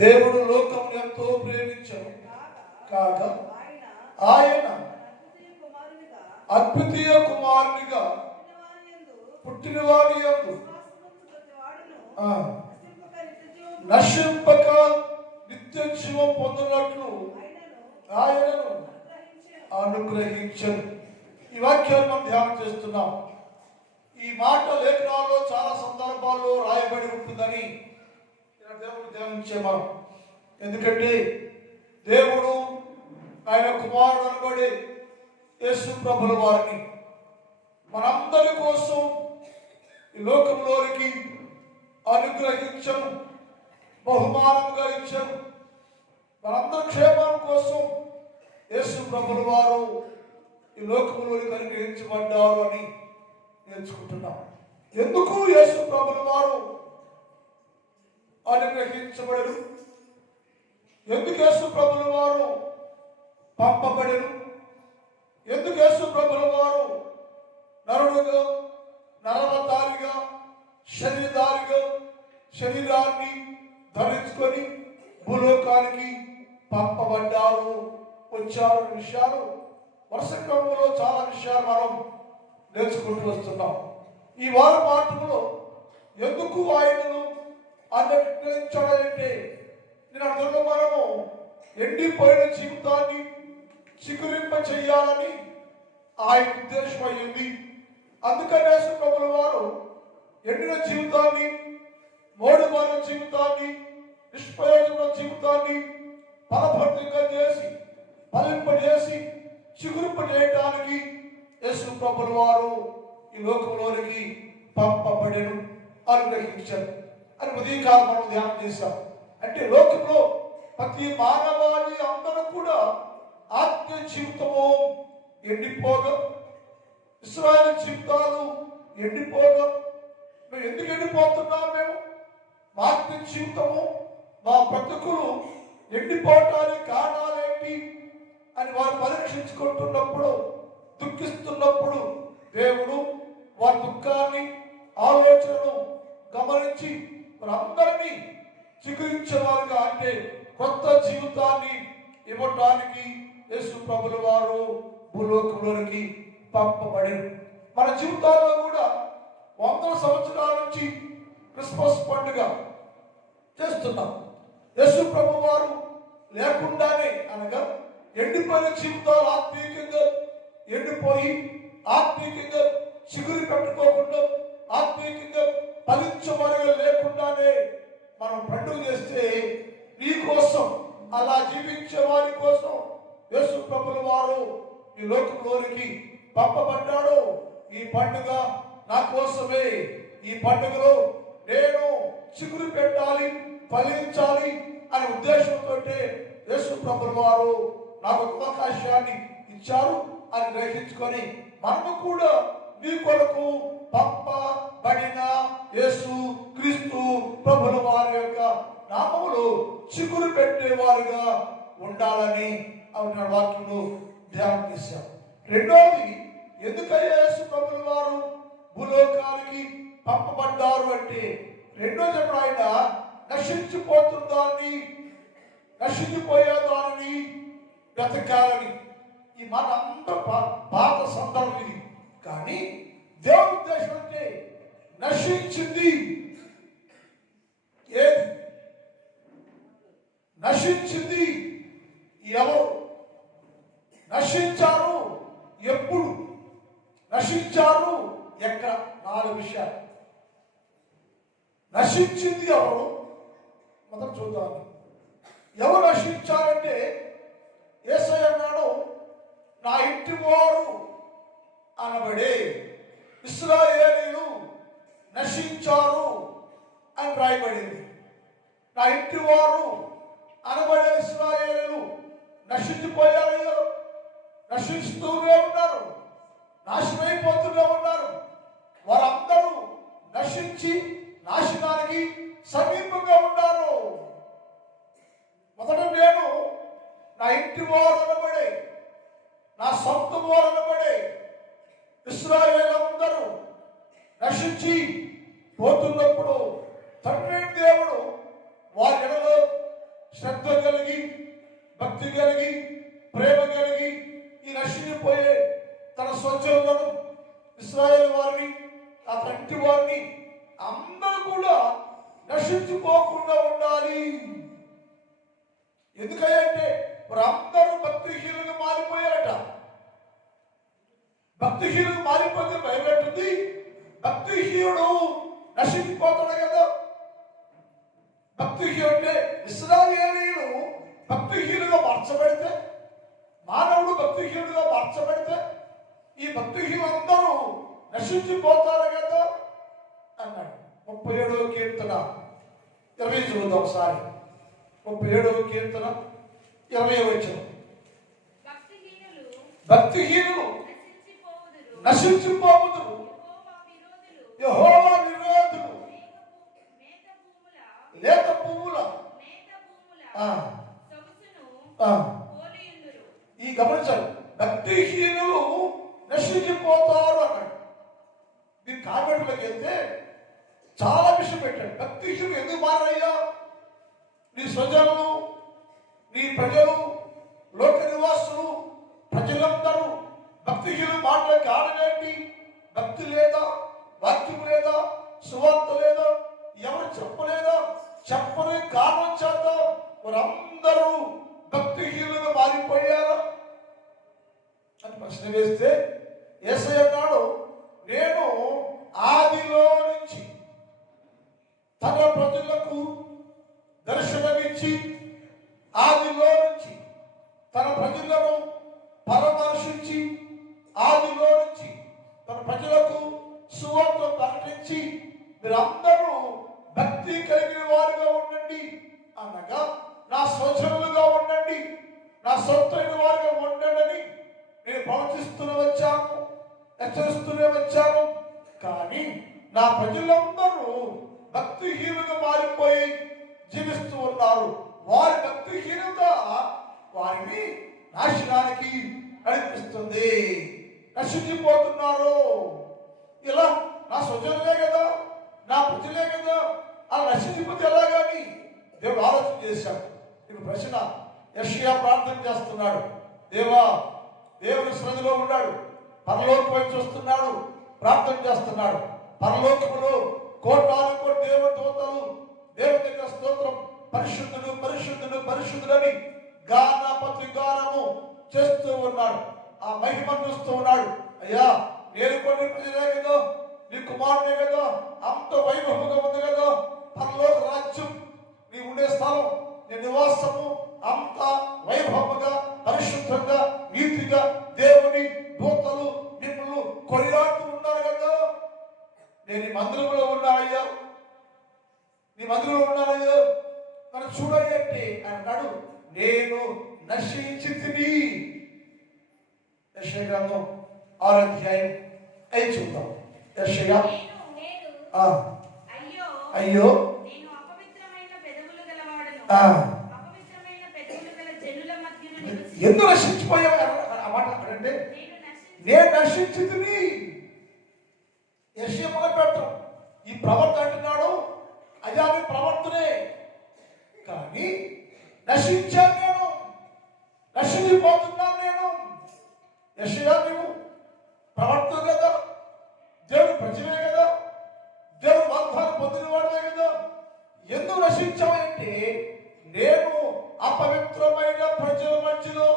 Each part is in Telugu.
దేవుడు లోకం ఎంతో ప్రేమించను కాగా ఆయన అద్వితీయ కుమారునిగా పుట్టిన వారి యందు నశింపక నిత్య జీవం పొందినట్లు ఆయనను అనుగ్రహించను. ఈ వాక్యాన్ని మనం ధ్యానం చేస్తున్నాం. ఈ మాట లేఖనాల్లో చాలా సందర్భాల్లో రాయబడి ఉంటుందని దేవుడు ధ్యానించే మనం. ఎందుకంటే దేవుడు ఆయన కుమారుడు అనబడే యేసు ప్రభుల వారిని మనందరి కోసం ఈ లోకంలోనికి అనుగ్రహించను, బహుమానంగా ఇచ్చాను. మనందరి క్షేమం కోసం యేసు ప్రభుల వారు ఈ లోకంలోనికి అనుగ్రహించబడ్డారు అని నేర్చుకుంటున్నాం. ఎందుకు యేసు ప్రభుల వారు అనుగ్రహించబడరు? ఎందుకు యేసు ప్రభుల వారు పంపబడరు? ఎందుకు యేసు ప్రభుల వారు నరుడుగా, నరవతారిగా, శరీరధారిగా శరీరాన్ని ధరించుకొని భూలోకానికి పంపబడ్డారు, వచ్చారు? విషయాలు వరుస క్రమంలో చాలా విషయాలు మనం నేర్చుకుంటూ వస్తున్నాం. ఈ వారం పాఠంలో ఎందుకు ఆయనను అనుగ్రహించాడంటే, నేను అర్థంలో మనము ఎండిపోయిన జీవితాన్ని చిగురింప చెయ్యాలని ఆయన ఉద్దేశం అయ్యింది. అందుకనే యేసు ప్రభుల వారు ఎండిన జీవితాన్ని, మోడుబారిన జీవితాన్ని, నిష్ప్రయోజన జీవితాన్ని ఫలభరితంగా చేసి, ఫలింపజేసి, చిగురింపజేయడానికి యేసు ప్రభుల వారు ఈ లోకంలోనికి పంపబడెను, అనుగ్రహించారు అని ఉదయకాలం మనం ధ్యానం చేశాం. అంటే లోకంలో ప్రతి మానవాళి అందరూ కూడా ఆత్మీయ జీవితము ఎండిపోగా, ఇశ్రాయేలు జీవితాలు ఎండిపోగా, మేము ఎందుకు ఎండిపోతున్నాం? మేము మా ఆత్మీయ జీవితము, మా బ్రతుకులు ఎండిపోవటానికి కారణాలేంటి అని వారు పరీక్షించుకుంటున్నప్పుడు, దుఃఖిస్తున్నప్పుడు దేవుడు వారి దుఃఖాన్ని, ఆలోచనను గమనించి వారందరినీ చిగురించేవారుగా, అంటే కొత్త జీవితాన్ని ఇవ్వటానికి యేసు ప్రభుల వారు భూలోకంలోనికి పంపబడారు. మన జీవితాల్లో కూడా 100 సంవత్సరాల నుంచి క్రిస్మస్ పండుగ చేస్తున్నాం. యేసు ప్రభు వారు లేకుండానే, అనగా ఎండిపోయిన జీవితాలు ఆత్మీయంగా ఎండిపోయి, ఆత్మీయంగా చిగురు పెట్టుకోకుండా, ఆత్మీయంగా ఫలించమనగా లేకుండానే మనం పండుగ చేస్తే, నీ కోసం, అలా జీవించే వారి కోసం యేసు ప్రభుల వారు ఈ లోకంలోనికి పంపబడ్డాడు. ఈ పండుగ నా కోసమే. ఈ పండుగలో నేను చిగురు పెట్టాలి, ఫలించాలి అనే ఉద్దేశంతో యేసు ప్రభుల వారు నాకు ఒక అవకాశాన్ని ఇచ్చారు అని గ్రహించుకొని, మనము కూడా మీ కొరకు పంపబడిన యేసు క్రీస్తు ప్రభుల వారి యొక్క నామములు చిగురు పెట్టేవారుగా ఉండాలని అవున వాక్యము ధ్యానం చేశాం. రెండోది, ఎందుకయ్యా యేసు ప్రభుల వారు భూలోకానికి పంపబడ్డారు అంటే, రెండో చెప్పడం ఆయన నశించిపోతుందాన్ని, నశించిపోయేదాన్ని బ్రతకాలని. ఈ మన అందరూ పాత సందర్భం ఇది. కానీ దేవుని ఉద్దేశం అంటే నశించింది ఏది? నశించింది ఎవరు? నశించారు ఎప్పుడు? నశించారు ఎక్కడ? 4 విషయాలు. నశించింది ఎవరు? మొదలు చూద్దాం. ఎవరు నశించారంటే, యేసయ్య అన్నాడు, నా ఇంటి వారు అనబడే ఇశ్రాయేలీయులు నశించారు అని రాయబడింది. నా ఇంటి వారు అనబడే ఇశ్రాయేలీయులు నశించిపోయారు, నశిస్తూనే ఉన్నారు, నాశనమైపోతూనే ఉన్నారు. వారందరూ నశించి నాశనానికి సమీపంగా ఉన్నారు. మొదట నేను నా ఇంటి వారు అనబడే, నా సొంత వారు అనబడే ఇశ్రాయేలందరూ నశించి పోతున్నప్పుడు తండ్రి దేవుడు నశించిపోకుండా ఉండాలి. ఎందుకంటే అందరూ భక్తిహీనులు మారిపోయారట. భక్తిహీనులు మారిపోతే భయపెట్టింది. భక్తిహీనుడు నశించిపోతాడు కదా. భక్తిహీనుడు ఇశ్రాయేలీయులు భక్తిహీనుగా మార్చబడితే, మానవుడు భక్తిహీనుగా మార్చబడితే ఈ భక్తిహీనులందరూ నశించిపోతారు కదా అన్నాడు. 37వ కీర్తన 20 చూద్దాం ఒకసారి. 37వ కీర్తన 20వ వచనం. భక్తిహీనులు నశించిపోవుదురు, యెహోవా విరోధులు లేత పువ్వుల. ఈ గమనించాలి, భక్తిహీనులు నశించిపోతారు అన్నాడు. మీరు కామెంట్లోకి వెళ్తే చాలా విషయం పెట్టాడు. భక్తిహీనులు ఎందుకు మారయ్యా? నీ స్వజనులు, నీ ప్రజలు, లోక నివాసులు, ప్రజలందరూ భక్తిహీనులు మాటల కారణం ఏంటి? భక్తి లేదా, వాక్యం లేదా, సువార్త లేదా, ఎవరు చెప్పలేదా? చెప్పని కారణం చేత వారందరూ భక్తిహీనులుగా మారిపోయారు అని ప్రశ్న వేస్తే యేసయ్య అన్నాడు, నేను ఆదిలో నుంచి తన ప్రజలకు దర్శనమిచ్చి ఆదిలో నుంచి తన ప్రజలను పరామర్శించి ఆదిలో నుంచి తన ప్రజలకు సువార్త ప్రకటించి మీరందరూ భక్తి కలిగిన వారుగా ఉండండి అనగా, నా స్వజనులుగా ఉండండి, నా సొంతైన వారుగా ఉండండి అని నేను ప్రవర్తిస్తూనే వచ్చాను, హెచ్చరిస్తూనే వచ్చాను. కానీ నా ప్రజలందరూ భక్తిహీనులుగా మారిపోయి జీవిస్తూ ఉన్నారు. వారి భక్తిహీనత వారిని నాశనానికి నడిపిస్తుంది. నశించిపోతున్నారు. ఇలా నా స్వజనులే కదా, నా ప్రజలే కదా, అలా నశించిపోతే ఎలాగని దేవుడు ఆలోచన చేశాడు. ఇప్పుడు ప్రశ్న, యెషయా ప్రార్థన చేస్తున్నాడు. దేవా, దేవుని సన్నిధిలో ఉన్నాడు, పరలోకం వైపు చూస్తున్నాడు, ప్రార్థన చేస్తున్నాడు. పరలోకములో కోటాను కోటి దేవుని దూతలు దేవుని దగ్గర స్తోత్రం, పరిశుద్ధుడు పరిశుద్ధుడు పరిశుద్ధుడని గానము చేస్తూ ఉన్నాడు. ఆ మహిమను చూస్తూ ఉన్నాడు. అయ్యా, నేను కొన్ని ప్రజలే కదా, నీ కుమారుడే కదా, అంత వైభవంగా ఉంది కదా, పరలోక రాజ్యం, నీ ఉండే స్థలం, నీ నివాసము అంత వైభవంగా పరిశుద్ధంగా నీతిగా దేవుని దూతలు నిన్ను కొనియాడుతూ ఉన్నారు కదా. నేను ఈ మందిరంలో ఉన్నానయ్యా, నీ మందిరంలో ఉన్నానయ్యా, మనం చూడండి అన్నాడు. నేను నశించితిని. యెషయా గ్రంథం 6వ అధ్యాయం 5 చూద్దాం. యెషయా అయ్యో ఎందుకు నశించిపోయావు ఆ మాట అంటే, నేను నశించితిని. యెషయా మొదలు పెడతాం. ఈ ప్రవర్తన అంటున్నాడు, అదే ప్రవర్తనే, కానీ నశించాను నేను, నశించిపోతున్నాను నేను. యెషయా, నీవు ప్రవర్తన కదా, దేవుడు ప్రజలే కదా, దేవుడు వాగ్దానం పొందిన వాడే కదా, ఎందుకు నశించావంటే, నేను అపవిత్రమైన ప్రజల మధ్యలో,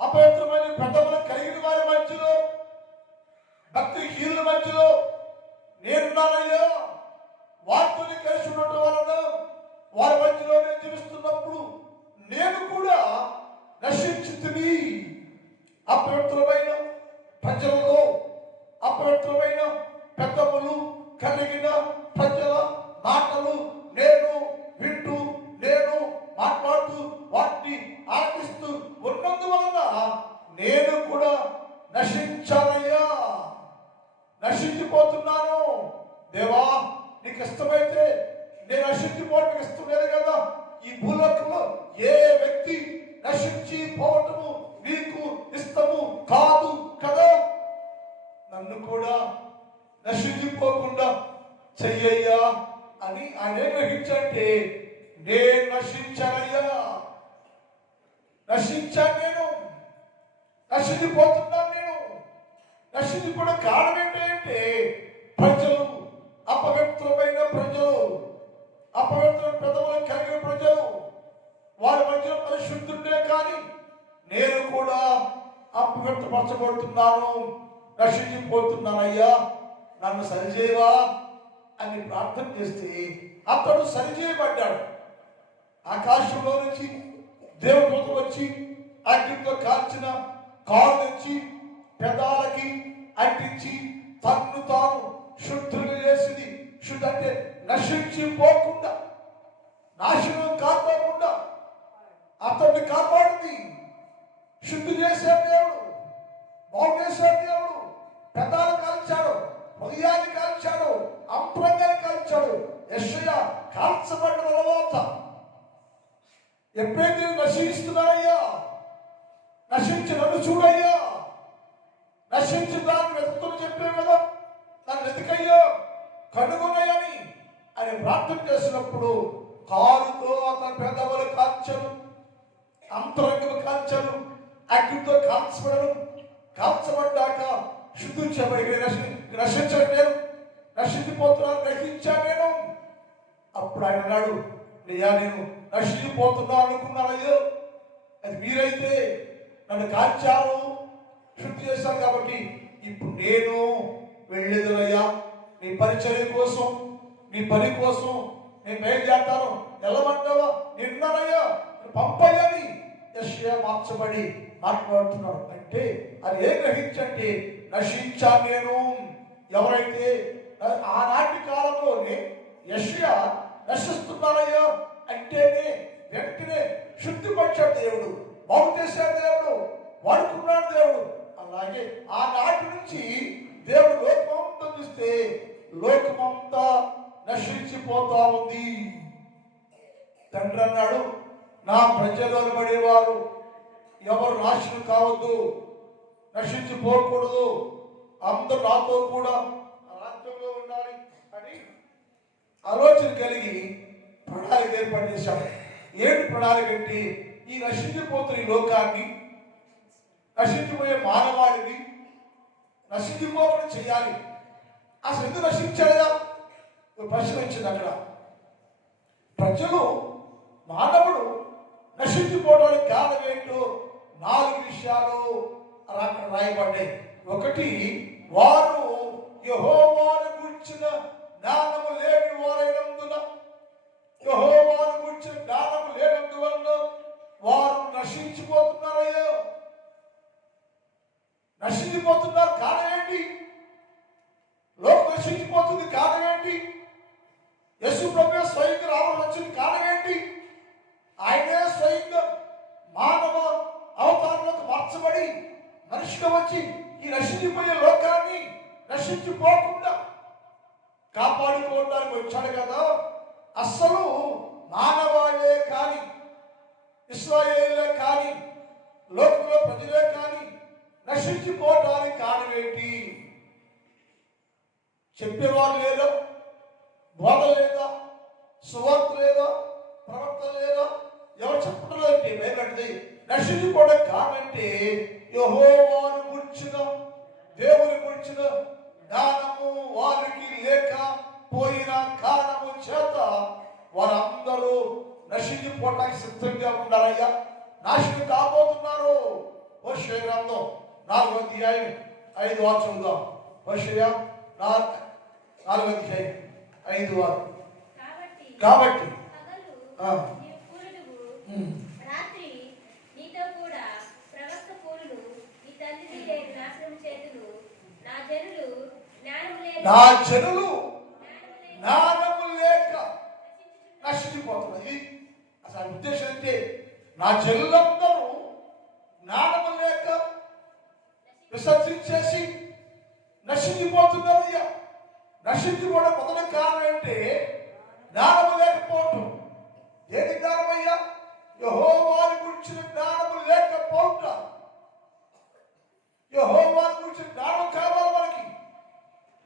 అపవిత్రమైన పెద్దలు కలిగిన వారి మధ్యలో, భక్తిహీనుల మధ్యలో నేనున్నానయ్యా. వారితో కలిసి ఉండటం వలన వారి మధ్యలో నేను జీవిస్తున్నప్పుడు నేను కూడా నశించితిని. అపవిత్రమైన ప్రజలలో, అపవిత్రమైన పెద్దలు కలిగిన ప్రజల మాటలు నేను వింటూ, నేను మాట్లాడుతూ, వాటిని ఆలకిస్తూ ఉన్నందువలన నేను కూడా నశించానయ్యా, నశించిపోతున్నాను. దేవా, నీకు ఇష్టమైతే నేను నశించిపోవడం ఇష్టం లేదు కదా. ఈ భూలోకంలో ఏ వ్యక్తి నశించిపోవటము నీకు ఇష్టము కాదు కదా. నన్ను కూడా నశించిపోకుండా చెయ్యయ్యా అని ఆయన గ్రహించంటే, నేను నశించానయ్యా, నశించాను, నేను నశించిపోతున్నాను. నేను నశించిపోవడం కారణం ఏంటంటే, ప్రజలు, అపవిత్రమైన ప్రజలు అపవిత్ర పెదవులు కలిగిన ప్రజలు వారి మధ్య పరిశుద్ధుడే కానీ నేను కూడా అపవిత్రపరచబడుతున్నాను, నశించిపోతున్నానయ్యా, నన్ను సరిచేయవా అని ప్రార్థన చేస్తే అతడు సరిచేయబడ్డాడు. ఆకాశంలో నుంచి దేవుడు వచ్చి అగ్నితో కాల్చిన కాలు నుంచి పెదాలకి అంటించి తన్ను తాను శుద్ధులు చేసింది. శుద్ధి అంటే నశించిపోకుండా, నాశనం కాపాడకుండా అతన్ని కాపాడింది. శుద్ధి చేశాడు దేవుడు, బాగు చేశాడు దేవుడు. పెదాలు కాల్చాడు, హృదయాన్ని కాల్చాడు, అంతరంగాన్ని కాల్చాడు. యెషయా కాల్చబడిన తర్వాత ఎప్పుడైతే నశిస్తున్నాడయ్యా, నశించి నన్ను చూడయ్యా, నశించి దాన్ని వెతుకుని చెప్పావు కదా, నన్ను వెతికయ్యా, కనుగొనయ్యని అని ప్రార్థన చేసినప్పుడు కాలుతో అతని పెదవులు కాల్చను, అంతరంగం కాల్చను, అగ్నితో కాల్చబడను. కాల్చబడ్డాక శుద్ధి చేయబడి నశించలేదు, నశించిపోతున్నాను, గ్రహించాను నేను. అప్పుడు ఆయన అన్నాడు, అయ్యా నేను నశించిపోతున్నా అనుకున్నాను, అయ్యో అది మీరైతే నన్ను కాల్చారు, శుద్ధి చేశాను, కాబట్టి ఇప్పుడు నేను వెళ్ళేదయ్యా నీ పరిచర్య కోసం, నీ పని కోసం నేను బయలుదేరతాను, వెళ్ళమంటావా, నిన్నానయ్యా పంపయ్యని యెషయా మార్చబడి మాట్లాడుతున్నాడు. అంటే అది ఏ గ్రహించంటే నశించాను నేను. ఎవరైతే ఆనాటి కాలంలోనే యెషయా నశిస్తున్నానయ్యా అంటేనే వెంటనే శుద్ధిపరిచాడు దేవుడు, బాగు చేశాడు దేవుడు, వాడుకున్నాడు దేవుడు. అలాగే ఆనాటి నుంచి దేవుడు లోకమంతా చూస్తే లోకమంతా నశించిపోతా ఉంది. తండ్రి అన్నాడు, నా ప్రజలు పడేవారు ఎవరు నాశనం కావద్దు, నశించిపోకూడదు, అందరూ నాతో కూడా రాజ్యంలో ఉండాలి అని ఆలోచన కలిగి ప్రణాళిక ఏర్పాటు చేశాడు. ఏంటి ప్రణాళిక అంటే ఈ నశించిపోతున్న ఈ లోకాన్ని, నశించిపోయే మానవాడిని నశించిపోకుండా చేయాలి. అసలు ఎందుకు నశించాడా ప్రశ్న వచ్చింది అక్కడ. ప్రజలు మానవుడు నశించిపోవడానికి కారణం ఏంటో 4 విషయాలు అక్కడ రాయబడ్డాయి. ఒకటి, వారు యెహోవాను గూర్చిన జ్ఞానము లేని వారైనందున, యెహోవాను గూర్చిన జ్ఞానము లేనందువల్ల వారు నశించిపోతున్నారయ్యో. నశించిపోతున్నారు కారణం ఏంటి? లోకం నశించిపోతుంది కారణం ఏంటి? యేసు ప్రభువే స్వయంగా రావడం వచ్చింది కారణం ఏంటి? ఆయనే స్వయంగా మానవ అవతారంలోకి మార్చబడి మనిషిగా వచ్చి ఈ నశించిపోయే లోకాన్ని నశించిపోకుండా కాపాడుకోవడానికి వచ్చాడు కదా. అస్సలు మానవాళ్ళే కానీ, ఇశ్రాయేలే కానీ, లోకంలో ప్రజలే కానీ నశించిపోవడానికి కారణం ఏంటి? చెప్పేవారు లేదా, బోధ లేదా, సువార్త లేదా, ప్రవక్త లేదా, ఎవరు చెప్పడం లేదంటే ఏంటంటే నశించిపోవడం కాదంటే యెహోవాను గురించిన, దేవుని గురించిన జ్ఞానము వారికి లేకపోయిన కారణము చేత వారందరూ నశించిపోవడానికి సిద్ధంగా ఉన్నారయ్యా, నాశనం కాబోతున్నారు. హోషేయ గ్రంథం 4వ అధ్యాయం 5వ వచనం. హోషేయ 4వ అధ్యాయం 5వ వచనం. కాబట్టి రాత్రి నీతో కూడా ప్రవక్త పూలు నీ తండ్రి లేని నాశనం చేతులు నా జనులు జ్ఞానము లేక నశించిపోతున్నది. అసలు ఉద్దేశం అంటే నా జనులందరూ జ్ఞానము లేక విసర్జించేసి నశించిపోతున్నారు. నశించిపోవడం మొదటి కారణం అంటే జ్ఞానము లేకపోవటం. దేని జ్ఞానమయ్యా? యెహోవాను గురించిన జ్ఞానము లేకపోవట. యెహోవాను గురించిన జ్ఞానం కావాలి మనకి.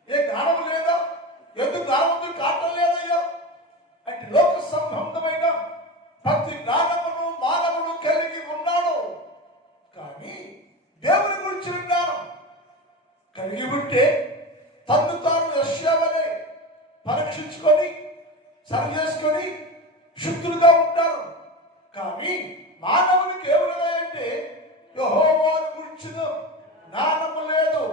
ఏ జ్ఞానం లేదా? ఎందుకు జ్ఞానం కావటం లేదయ్యా అంటే లోక సంబంధమైన ప్రతి జ్ఞానమును మానవుడు కలిగి ఉన్నాడు. కానీ దేవుని గురించిన జ్ఞానం కలిగి ఉంటే తన్ను తాను యెషయావలే పరీక్షించుకొని సరి చేసుకొని శుద్ధులుగా ఉంటారు. కానీ మానవునికి ఏమన్నాయంటే యెహోవాను గురించిన జ్ఞానము లేదు,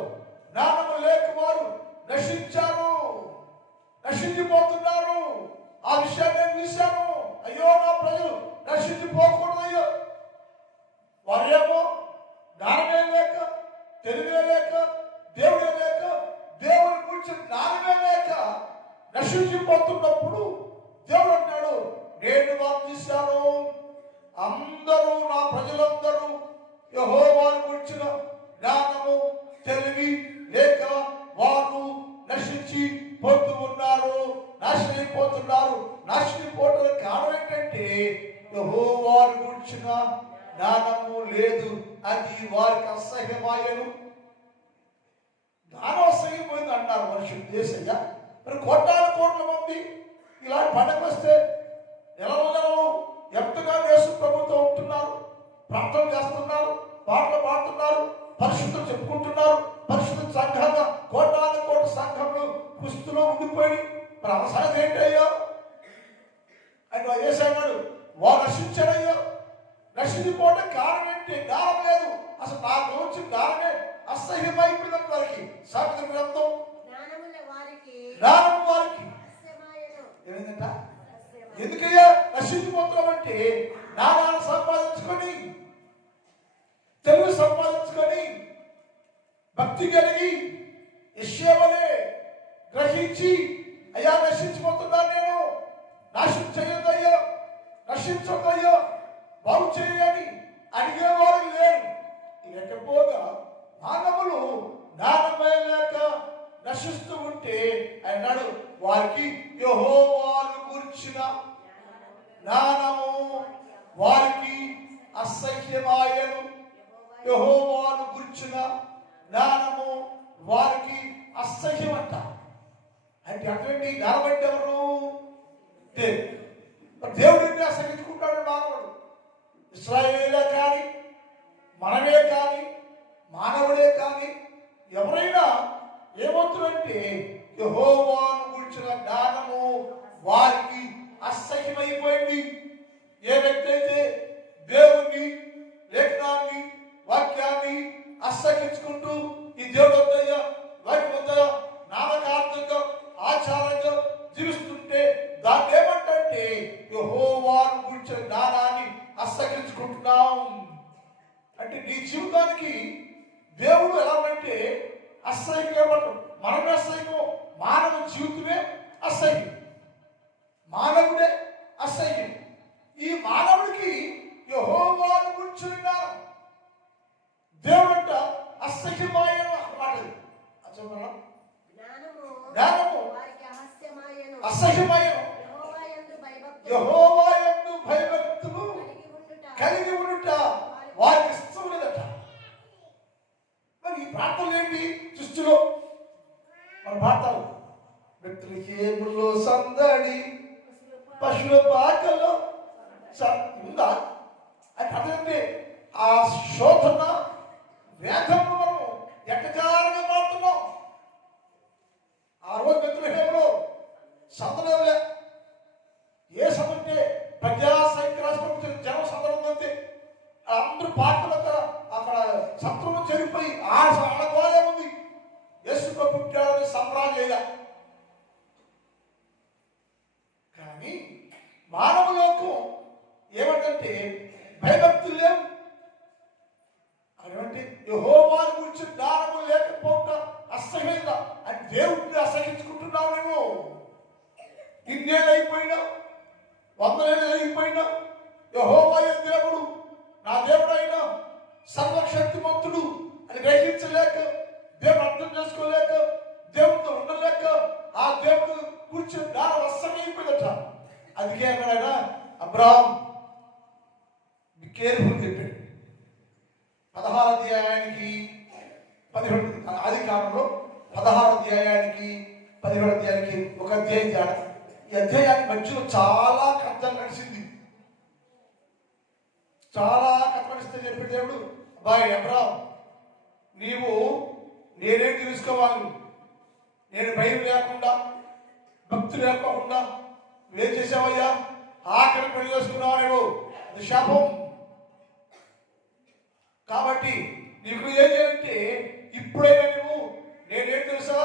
జ్ఞానము లేక వారు నశించారు, నశించిపోతున్నారు. ఆ విషయాన్ని నేను చూశాను. అయ్యో నా ప్రజలు నశించిపోకూడదు. అయ్యో వారేమో జ్ఞానమే లేక, తెలివే లేక, దేవుడే లేక, దేవుని గురించి జ్ఞానమే లేక నశించిపోతున్నప్పుడు దేవుడు అంటాడు, నేను వాగ్దానం అందరూ నా ప్రజలందరూ యెహోవాను గురించిన జ్ఞానము తెలివి లేక వారు నశించి పోతూ ఉన్నారు, నాశనమైపోతున్నారు. నాశనమైపోవడానికి కారణం ఏంటంటే యెహోవాను గురించిన జ్ఞానము లేదు, అది వారికి అసహ్యమాయను. జ్ఞానం అసహ్యమైంది అంటారు మనుషులు. దేశయ్య మరి కోటాను కోట్ల మంది ఇలాంటి పండుగ వస్తే నెలలు ఎంతగా యేసు ప్రభుతో ఉంటున్నారు, ప్రార్థన చేస్తున్నారు, పాటలు పాడుతున్నారు, పరిశుద్ధం చెప్పుకుంటున్నారు. పరిశుద్ధ సంఘంగా కోటాను కోట్ల సంఘంలో కుస్తులో ఉండిపోయి మరి అవసరం ఏంటయ్యా అంటే వేసాడు. వారు నశించారయ్యా. నశించిపోవడం కారణం ఏంటి? జ్ఞానం లేదు. అసలు నా గురించి జ్ఞానమే అసహ్యమైపోయిన వారికి సామెతల గ్రంథం జ్ఞానం వారికి ఏమైందంట. ఎందుకయ్యా నశించిపోతున్నామంటే జ్ఞానాన్ని సంపాదించుకొని, తెలుగు సంపాదించుకొని, భక్తి కలిగి యెషోవానే గ్రహించి అయ్యా నశించిపోతున్నాను, నేను నాశనం చేయొద్దయ్యా, నశించొద్దయ్యా, బాగు చేయని అడిగేవారు లేరు. లేకపోగా మానవులు జ్ఞానమే లేక నశిస్తూ ఉంటే అన్నాడు వారికి యెహోవాను గురించిన జ్ఞానము వారికి అసహ్యమాయను. యెహోవాను గురించిన జ్ఞానము వారికి అసహ్యం అంట. అంటే అటువంటి జ్ఞానం అంటే ఎవరు? దేవుడిని అసహించుకుంటాడు మానవుడు. ఇశ్రాయేలే కానీ, మనమే కానీ, మానవుడే కానీ ఎవరైనా ఏమవుతుందంటే యెహోవాను గురించిన జ్ఞానము వారికి అసహ్యమైపోయింది. ఏ వ్యక్తి అయితే దేవుణ్ణి, లేఖనాన్ని, వాక్యాన్ని అసహించుకుంటూ ఈ దేవుడు వద్దయ్యా, వాక్యం వద్దయ్యా, నామకార్థంగా ఆచారంగా జీవిస్తుంటే దాన్ని ఏమంటే యెహోవాను గురించిన జ్ఞానాన్ని అసహించుకుంటున్నాం. అంటే నీ జీవితానికి దేవుడు ఎలా అంటే అసహ్యం ఏమంటాం. మనమే అసహ్యం, మానవ జీవితమే అసహ్యం, మానవుడే అసహ్యం. ఈ మానవుడికి యెహోవాను గురించిన జ్ఞానం దేవుడంట అసహ్యమాయన మాట. జ్ఞానము అసహ్యమాయను. యెహోవాయందు భయభక్తులు కలిగి ఉండుట వారికి ఇష్టం లేదట. మరి ఈ ప్రాంతాలు ఏంటి? దృష్టిలో మన ప్రాంతాలు బెత్లెహేములో సందడి, పశువుల పాకలో ఉందా అంటే అదేంటి? ఆ శోధన వేగంలో మనం ఎక్కచారంగా మారుతున్నాం. ఆ రోజు బెత్లెహేములో సందడే ఏ సందంటే ప్రజాసైనిక రాష్ట్రం జనం సందడం ఉందంటే అందరూ పాటలు అక్కడ సత్రము చెడిపోయి ఆడగోలే ఉంది. యేసు పుట్టాడని సంబరాలు లేదా? కానీ మానవులకు ఏమంటే భయభక్తులు లేవు. అటువంటి యెహోవాను గురించి జ్ఞానము లేకపోవడం అసహ్యంగా అని దేవుడిని అసహించుకుంటున్నావు. నువ్వు ఇన్నేళ్ళు అయిపోయినా, 100 ఏళ్ళు అయిపోయినా యెహోవాయే దేవుడు, నా దేవుడైనా సర్వశక్తిమంతుడు అని గ్రహించలేక, దేవుడు అర్థం చేసుకోలేక, దేవుడితో ఉండలేక ఆ దేవుడు కూర్చొని జ్ఞానం అసహ్యమైపోయిందట. అందుకే అన్నాడు అబ్రాహాం బి కేర్ఫుల్ చెప్పాడు. 16వ అధ్యాయానికి 17 ఆదికాండంలో 16వ అధ్యాయానికి 17వ అధ్యాయానికి ఒక అధ్యాయం తేడా. ఈ అధ్యాయానికి మధ్యలో చాలా కథలు నడిచింది. చాలా కథ నడిస్తే చెప్పే దేవుడు, అబ్బాయి అబ్రాహాం, నీవు నేనేం తెలుసుకోవాలి, నేను భయం లేకుండా, భక్తి లేకుండా నువ్వేం చేసావయ్యా? ఆఖరి పెళ్లి చేసుకున్నావు నువ్వు, అది శాపం. కాబట్టి నీకు ఏం చేయాలంటే ఇప్పుడైనా నువ్వు, నేనేం తెలుసా,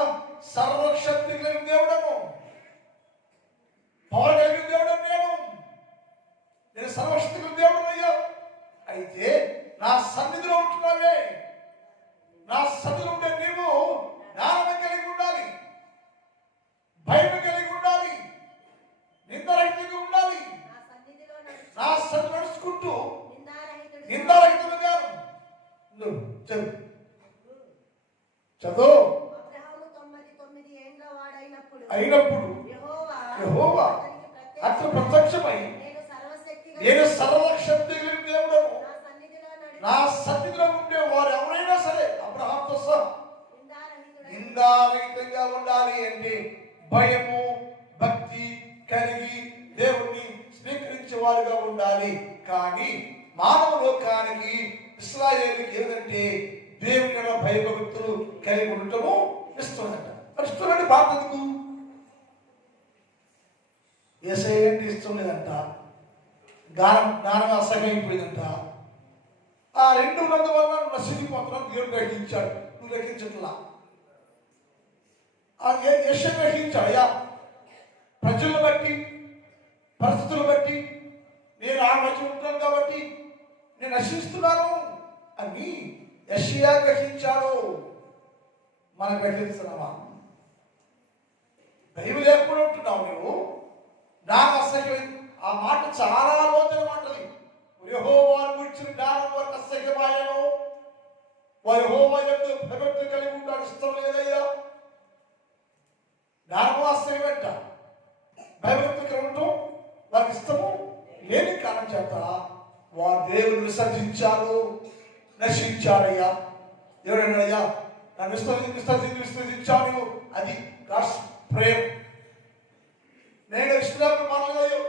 సర్వశక్తి కలిగిన దేవుడను, పవర్ కలిగిన దేవుడను, నేను సర్వశక్తి కలిగిన దేవుడు అయ్యా. అయితే నా సన్నిధిలో ఉంటున్నావే, నా సన్నిధిలో ఉంటే నీవు జ్ఞానం కలిగి ఉండాలి, భయం కలిగి ఉండాలి, నిందరహితంగా ఉండాలి. నా సన్నిధి నడుచుకుంటూ నిందారహితులుగా చదువు అయినప్పుడు యెహోవా అతను ప్రత్యక్షమై, నేను సర్వశక్తి కలిగిన దేవుడను, నా సన్నిధిలో ఉండే వారు ఎవరైనా సరే అబ్రహాంతో సహా నిందారహితంగా ఉండాలి. అంటే భయము భక్తి కలిగి దేవుణ్ణి స్వీకరించే వారుగా ఉండాలి. కానీ మానవ లోకానికి, ఇశ్రాయేలుకి ఏదంటే దేవుని భయభక్తులు కలిగి ఉండటము ఇస్తుందంట. ఇస్తుందంటే బాధ్యతకు యేసయ్య అంటే ఇష్టం లేదంట, జ్ఞానం అసహ్యమైపోయిందంట. ఆ రెండు ఉన్నందువల్ల నువ్వు నశించిపోతున్నావు. దేవుడు గ్రహించాడు, నువ్వు గ్రహించట్లా. ఆ యెష గ్రహించాడు, అయ్యా ప్రజలను బట్టి పరిస్థితులు బట్టి నేను ఆ మధ్య ఉంటాను కాబట్టి నేను నశిస్తున్నాను అని యెషయా గ్రహించాడు. మనం గ్రహిస్తున్నావా? భయం లేకుండా ఉంటున్నావు నువ్వు. నాకు అసహ్యం, ఆ మాట చాలా లోతైన మాటది. యెహోవాను గురించిన జ్ఞానం వారికి అసహ్యమాయను, వారు యెహోవా యందు భయభక్తి కలిగి ఉంటాడు. ఇష్టం లేదయ్యా, జ్ఞానము అసహ్యమంట, భయభక్తి ఉండటం వారికి ఇష్టము లేని కారణం చేత వారు దేవుని విసర్జించారు, నశించారయ్యా. ఎవరన్నాయ్యా నన్ను విసర్జించాను, అది ప్రేమ. నేను ఇష్టం లేకపోతే పర్వాలేదు,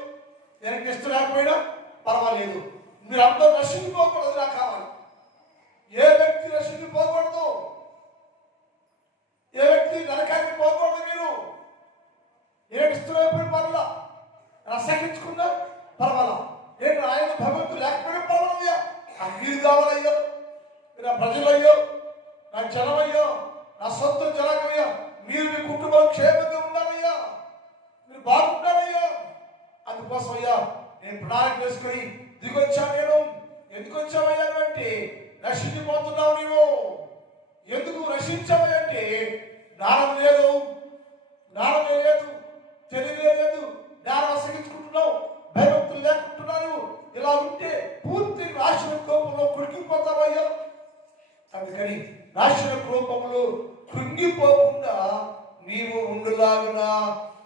నేను ఇష్టం లేకపోయినా పర్వాలేదు, మీరు అందరూ నశించిపోకూడదు, నాకు కావాలి. ఏ వ్యక్తి నశించిపోకూడదు, ఏ వ్యక్తి నరకానికి పోకూడదు. మీరు ఏ ఇష్టం లేకపోయినా పర్వాలా, అసహించుకున్నా పర్వాలా, నేను ఆయన భగవంతుడు లేకపోయినా పర్వాలయ్యా. నాకు మీరు కావాలయ్యో, నా ప్రజలయ్యో, నా జనమయ్యో, నా సొంత జనమయ్యా, మీరు మీ కుటుంబం క్షేమంగా ఉండాలయ్యా, మీరు బాగుండాలయ్యా. అందుకోసం అయ్యా నేను ప్రణాళిక వేసుకొని దిగొచ్చాను. నేను ఎందుకు వచ్చావయ్యా అంటే నశించిపోతున్నావు నీవు. ఎందుకు నశించావంటే జ్ఞానం లేదు, జ్ఞానమే లేదు, తెలివే లేదు, జ్ఞానం అసహించుకుంటున్నావు, భయభక్తులు లేకుంటున్నాను. ఇలా ఉంటే పూర్తి నాశన కోపంలో కురికిపోతావయ్యా. అందుకని నాశన కోపంలో కృంగిపోకుండా నీవు ఉండులాగునా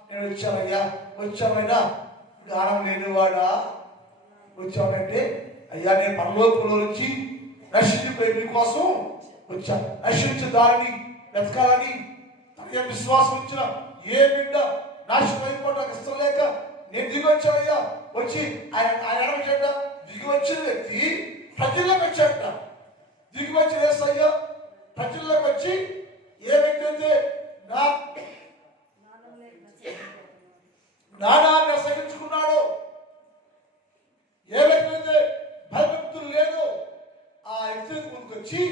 నేను వచ్చానయ్యా. వచ్చామైనా జ్ఞానం లేనివాడా వచ్చామంటే, అయ్యా నేను పరలోకంలో నుంచి నశించిపోయి మీకోసం వచ్చాను. నశించే దారిని వెతకాలని తన విశ్వాసం ఇచ్చిన ఏ బిడ్డ నాశనం అయిపోవడానికి ఇష్టం లేక నేను దిగి వచ్చానయ్యా. వచ్చి ఆయన వచ్చాడ, దిగి వచ్చిన వ్యక్తి ప్రజల్లోకి వచ్చాడ. దిగి వచ్చి వేసయ్యా ప్రజల్లోకి వచ్చి ఏ వ్యక్తి అయితే జ్ఞానాన్ని అసహించుకున్నాడో, ఏ వ్యక్తి అయితే భయభక్తులు లేదో ఆ వ్యక్తి ముందుకొచ్చి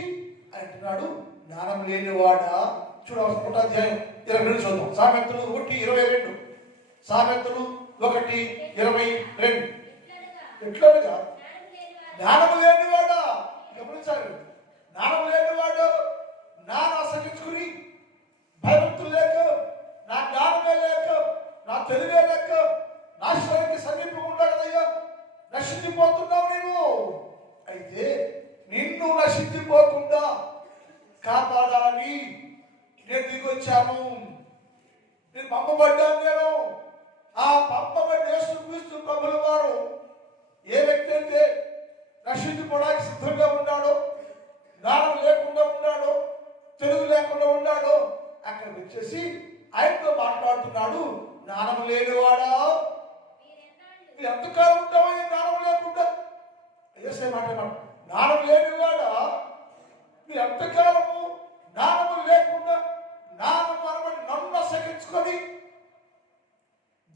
అంటున్నాడు, జ్ఞానం లేనివాడా. చూడ అధ్యాయం 22 చూద్దాం. సామెతలు 1:22. సామెతలు 1:22. ఎట్లనగా జ్ఞానం లేనివాడా, గమనించాలి, జ్ఞానం లేనివాడు జ్ఞానం అసహించుకుని భయభక్తులు లేక, నా జ్ఞానమే లేక, నా తెలివే లేక నాశనానికి సమీపంగా కదయ్యా నశించిపోతున్నావు నీవు. అయితే నిన్ను నశించిపోకుండా కాపాడాలని నేను దిగొచ్చాను. నేను పంపబడ్డాను. నేను ఆ పంపబడిన యేసుక్రీస్తు ప్రభుల వారు ఏ వ్యక్తి అయితే నశించిపోవడానికి సిద్ధంగా ఉన్నాడో, జ్ఞానం లేకుండా ఉన్నాడో, తెలుగు లేకుండా ఉన్నాడో, అక్కడికి వచ్చేసి ఆయనతో మాట్లాడుతున్నాడు. జ్ఞానం లేనివాడా, మీరు ఎంతకాలం ఉంటామని జ్ఞానం లేకుండా, అయ్యేసే మాట జ్ఞానం లేనివాడా, మీరు ఎంతకాలము జ్ఞానము లేకుండా జ్ఞానం అనబడి నన్ను అసహించుకొని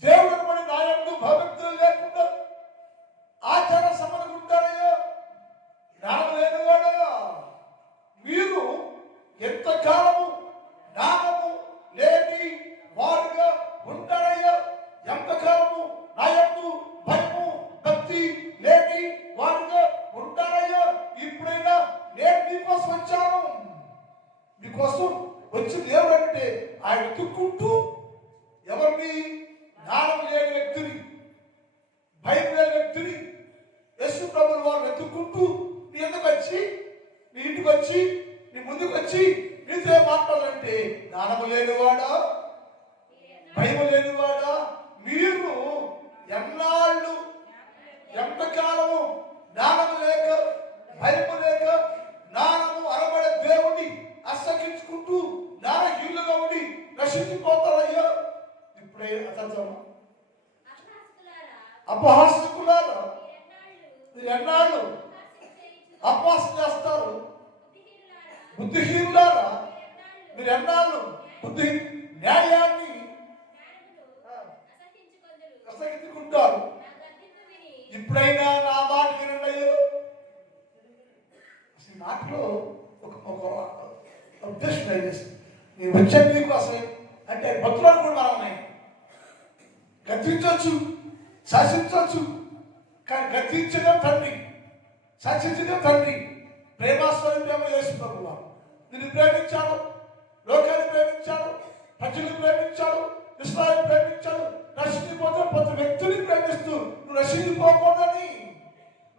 దేవుడు అనబడి న్యాయం భయము లేక జ్ఞానము అనబడే దేవుని అసహించుకుంటూ జ్ఞానహీనులుగా ఉండి నశించిపోతారయ్యా. ఇప్పుడే అతను అపహాసకులారా మీరు ఎన్నాళ్ళు అపహాసం చేస్తారు? బుద్ధిహీనులారా మీరు ఎన్నాళ్ళు బుద్ధి న్యాయాన్ని అసహించుకుంటారు? ఇప్పుడైనా నా మాట వినండి అయ్యో. ఈ మాటలో ఒక ఉద్దేశం అయ్యేసి నేను వచ్చాను మీకోసం అంటే భక్తులను కూడా మనం ఉన్నాయి. గద్దించవచ్చు, శాసించవచ్చు, కానీ గద్దించడం తండ్రి, శాసించడం తండ్రి. ప్రేమాస్వరూపంగా చేస్తున్నారు. నిన్ను ప్రేమించాడు, లోకాన్ని ప్రేమించాడు, ప్రజలను ప్రేమించాడు, ఇస్రాయేలు ప్రేమించాడు. నశించిపోతే ప్రతి వ్యక్తిని ప్రేమిస్తూ నువ్వు నశించిపోకూడదని,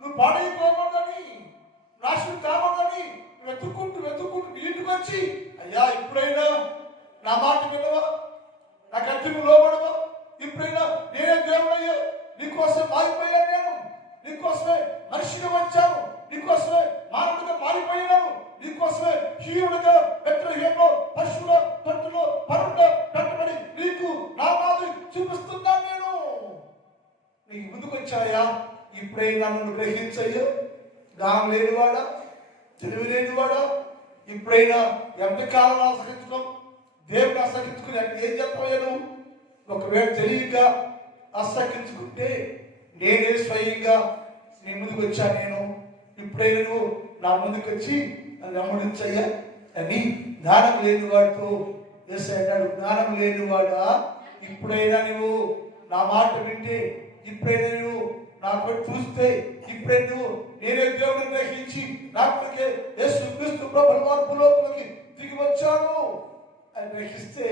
నువ్వు పాడైపోకూడదని, నాశనం కాకూడదని వెతుక్కుంటూ ఇంటికి వచ్చి అయ్యా ఇప్పుడైనా నా మాట వినవా, నా గద్దింపు లోబడవా? ఇప్పుడైనా నేనే దేవుడయ్యా, నీకోసం మారిపోయాను, నేను నీకోసమే మనిషిగా వచ్చాను, నీకోసమే మానవుడిగా మారిపోయాను, నీకోసమే హీనుడిగా బెత్లెహేములో పశువుల తొట్టులో పరుంలో పెట్టబడి నీకు నా మాదిరి చూపిస్తున్నాను. నేను నీకు ముందుకు వచ్చాయా, ఇప్పుడైనా నన్ను గ్రహించయ్యా. గానం లేనివాడా, తెలివి లేనివాడా, ఇప్పుడైనా ఎంతకాలం అసహించుకో, దేవుని అసహించుకుని ఏం చెప్పాను? ఒకవేళ తెలియక అసహించుకుంటే నేనే స్వయంగా నీ ముందుకు వచ్చా. నేను ఇప్పుడైనా నువ్వు నా ముందుకు వచ్చి నన్ను గమనించయ్యా అని జ్ఞానం లేని వాడితో వేసాడు. జ్ఞానం లేనివాడా, ఇప్పుడైనా నువ్వు నా మాట వింటే, ఇప్పుడైనా నువ్వు నా కొట్టి చూస్తే, ఇప్పుడే నువ్వు నేనే దేవుడిని గ్రహించి నా కొడుకే యేసుక్రీస్తు ప్రభువు మార్పులోకి దిగి వచ్చాను అని గ్రహిస్తే,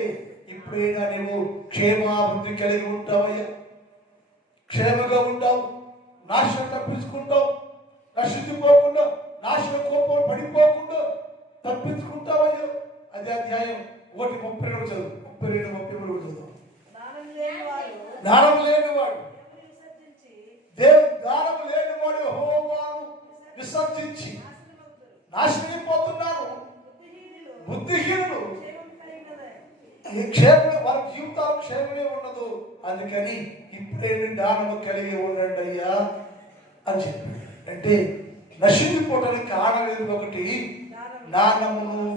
ఇప్పుడైనా నువ్వు క్షేమాభివృద్ధి కలిగి ఉంటావయ్యా. క్షేమంగా ఉంటావు, నాశనం తప్పించుకుంటావు, నశించిపోకుండా నాశనం కోపం పడిపోకుండా తప్పించుకుంటావయ్యా. అదే అధ్యాయం 1:32 చదువు, 32-33 చదువు. జ్ఞానం లేనివాడు జ్ఞానం లేనివాడు యెహోవాను విసర్జించి నాశనమైపోతున్నారు. బుద్ధిహీనులు ఈ క్షేమమే, వారి జీవితాలు క్షేమమే ఉండదు. అందుకని ఇప్పుడే జ్ఞానము కలిగి ఉండండి అయ్యా అని చెప్పాడు. అంటే నశించిపోవడానికి కారణం లేదు. ఒకటి జ్ఞానమును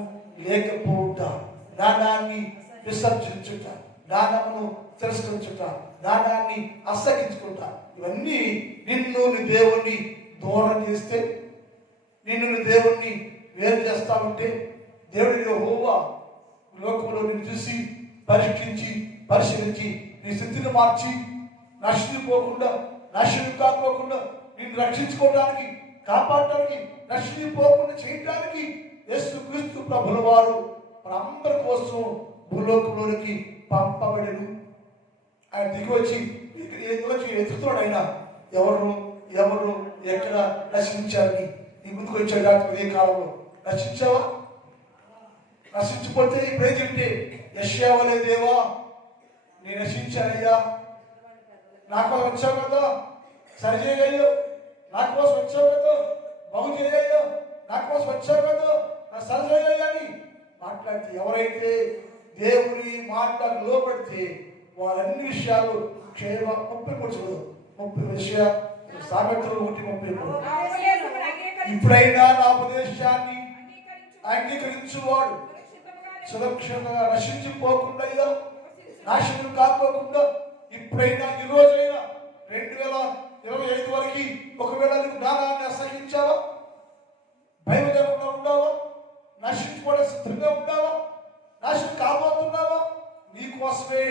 లేకపోవుట, జ్ఞానాన్ని విసర్జించుట, జ్ఞానమును తిరస్కరించుట, జ్ఞానాన్ని అసహించుకుంట, ఇవన్నీ నిన్ను నీ దేవుణ్ణి దూరం చేస్తే, నిన్ను నీ దేవుణ్ణి వేరు చేస్తా ఉంటే, దేవుడి యెహోవా లోకంలో నిన్ను చూసి పరీక్షించి పరిశీలించి నీ స్థితిని మార్చి నశించిపోకుండా, నాశనం కాకోకుండా నిన్ను రక్షించుకోవడానికి, కాపాడటానికి, నశించిపోకుండా చేయడానికి యేసుక్రీస్తు ప్రభుల వారు మనందరి కోసం భూలోకంలోనికి పంపబడెను. ఆయన దిగివచ్చి ఎదుగుతున్నాడు. ఆయన ఎవరు ఎక్కడ నశించాలని నీ ముందుకు వచ్చాడు. ఏ కాలంలో నశించావా? నశించిపోతే ఇప్పుడే చెప్తే యెషయావలే, దేవా నేను నశించానయ్యా, నా కోసం వచ్చావు కదా, సరిచేయ్యో, నా కోసం వచ్చావు కదా, బాగు చేయ్యో, నా కోసం వచ్చావు కదా, నా సరిచేయ్యా అని మాట్లాడితే, ఎవరైతే దేవుని మాటలకు లోపడితే వాళ్ళన్ని విషయాలు క్షేమ 33 విషయాలు సామెతలు 1:33. ఇప్పుడైనా నా ఉపదేశాన్ని అంగీకరించువాడు సురక్షితంగా నశించిపోకుండా, నాశనం కాకోకుండా, ఇప్పుడైనా ఈ రోజైనా 2025 వరకు ఒకవేళ నువ్వు జ్ఞానాన్ని అసహించావా, భయం లేకుండా ఉన్నావా, నశించుకోవడం సిద్ధంగా ఉన్నావా, నాశనం కాబోతున్నావా? నీకోసమే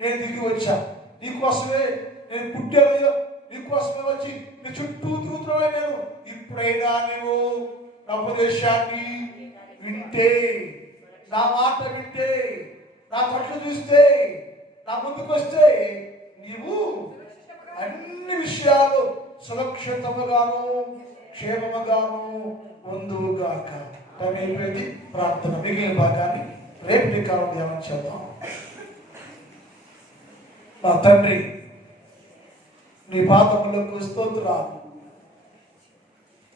నేను దిగి వచ్చా, నీకోసమే నేను పుట్టానయ్యా, నీకోసమే వచ్చి నీ చుట్టూ తిరుగుతున్నా నేను. ఇప్పుడైనా నువ్వు నా ఉపదేశాన్ని వింటే, నా మాట వింటే, నా పట్ల చూస్తే, నా ముందుకు వస్తే, నీవు అన్ని విషయాలు సురక్షితముగాను క్షేమముగాను ఉందువుగాక. అయిపోయింది ప్రార్థన. మిగిలిన భాగాన్ని రేపటి కాలం ధ్యానం చేద్దాం. నా తండ్రి, నీ పాదములకు స్తోత్రాలు.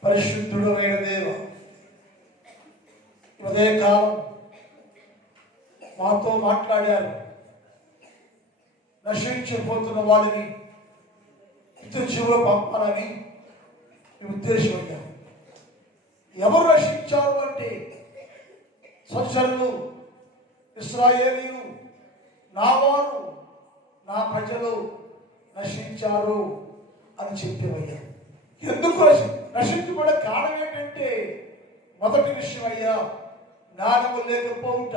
పరిశుద్ధుడు అయిన దేవ, ఉదయకాలం మాతో మాట్లాడారు. నశించిపోతున్న వాడిని జీవులో పంపాలని మీ ఉద్దేశం అయ్యా. ఎవరు రక్షించారు అంటే స్వచ్ఛలు, ఇశ్రాయేలీయులు, నా వారు, నా ప్రజలు నశించారు అని చెప్పేవయ్యా. ఎందుకు నశించబడే కారణం ఏంటంటే మొదటి విషయం అయ్యా, జ్ఞానము లేకపోవుట,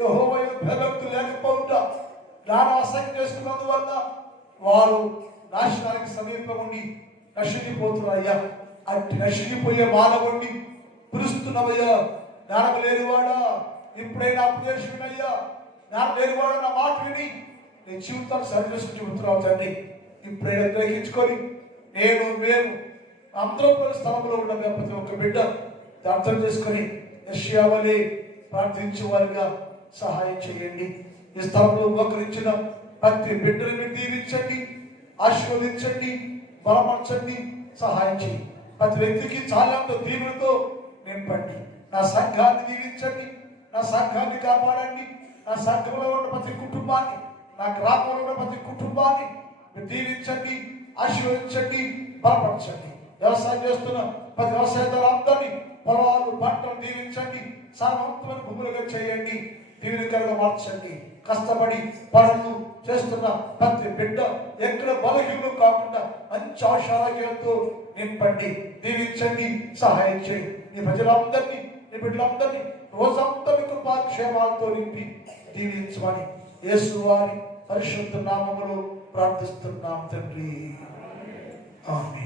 యెహోవా భయభక్తులు లేకపోవుట, జ్ఞానం అసహ్యం చేసుకున్నందువల్ల వారు నాశనానికి సమీపం ఉండి నశించిపోతున్నారయ్యా. అట్టి నశించిపోయే మానవుడిని పిలుస్తున్నావయ్యా. జ్ఞానం లేనివాడా, ఇప్పుడైనా ఉపదేశమయ్యా, జ్ఞానం లేనివాడా నా మాట విని నీ జీవితాన్ని సరిచేసుకుని చెబుతున్నావు తండ్రి. ఇప్పుడైనా గ్రహించుకొని మేము అందరం కొన్ని స్థలంలో ఉన్న ప్రతి ఒక్క బిడ్డ అర్థం చేసుకొని యెషయావలే ప్రార్థించే వారిగా సహాయం చేయండి. ఈ స్థలంలో ఉపకరించిన ప్రతి బిడ్డని మీరు దీవించండి, ఆశీర్వదించండి, బలపరచండి, సహాయం చేయండి. ప్రతి వ్యక్తికి చాలంత దీవులతో నింపండి. నా సంఘాన్ని దీవించండి, నా సంఘాన్ని కాపాడండి. నా సంఘంలో ఉన్న ప్రతి కుటుంబాన్ని, నా గ్రామంలో ఉన్న ప్రతి కుటుంబాన్ని మీరు దీవించండి, ఆశీర్వదించండి, బలపరచండి. వ్యవసాయం చేస్తున్న ప్రతి వ్యవసాయదారులందరినీ పొలాలు, పంటలు దీవించండి, సారవంతమైన భూములుగా చేయండి, దీవెనకరంగా మార్చండి. కష్టపడి పనులు చేస్తున్న ప్రతి బిడ్డ ఎక్కడ బలహీనం కాకుండా మంచి ఆశారోగ్యంతో నింపండి, దీవించండి, సహాయం చేయండి. నీ ప్రజలందరినీ, నీ బిడ్డలందరినీ రోజంతా కృపాక్షేమాలతో నింపి దీవించమని యేసు వారి పరిశుద్ధ నామములో ప్రార్థిస్తున్నాం తండ్రి. ఆమేన్.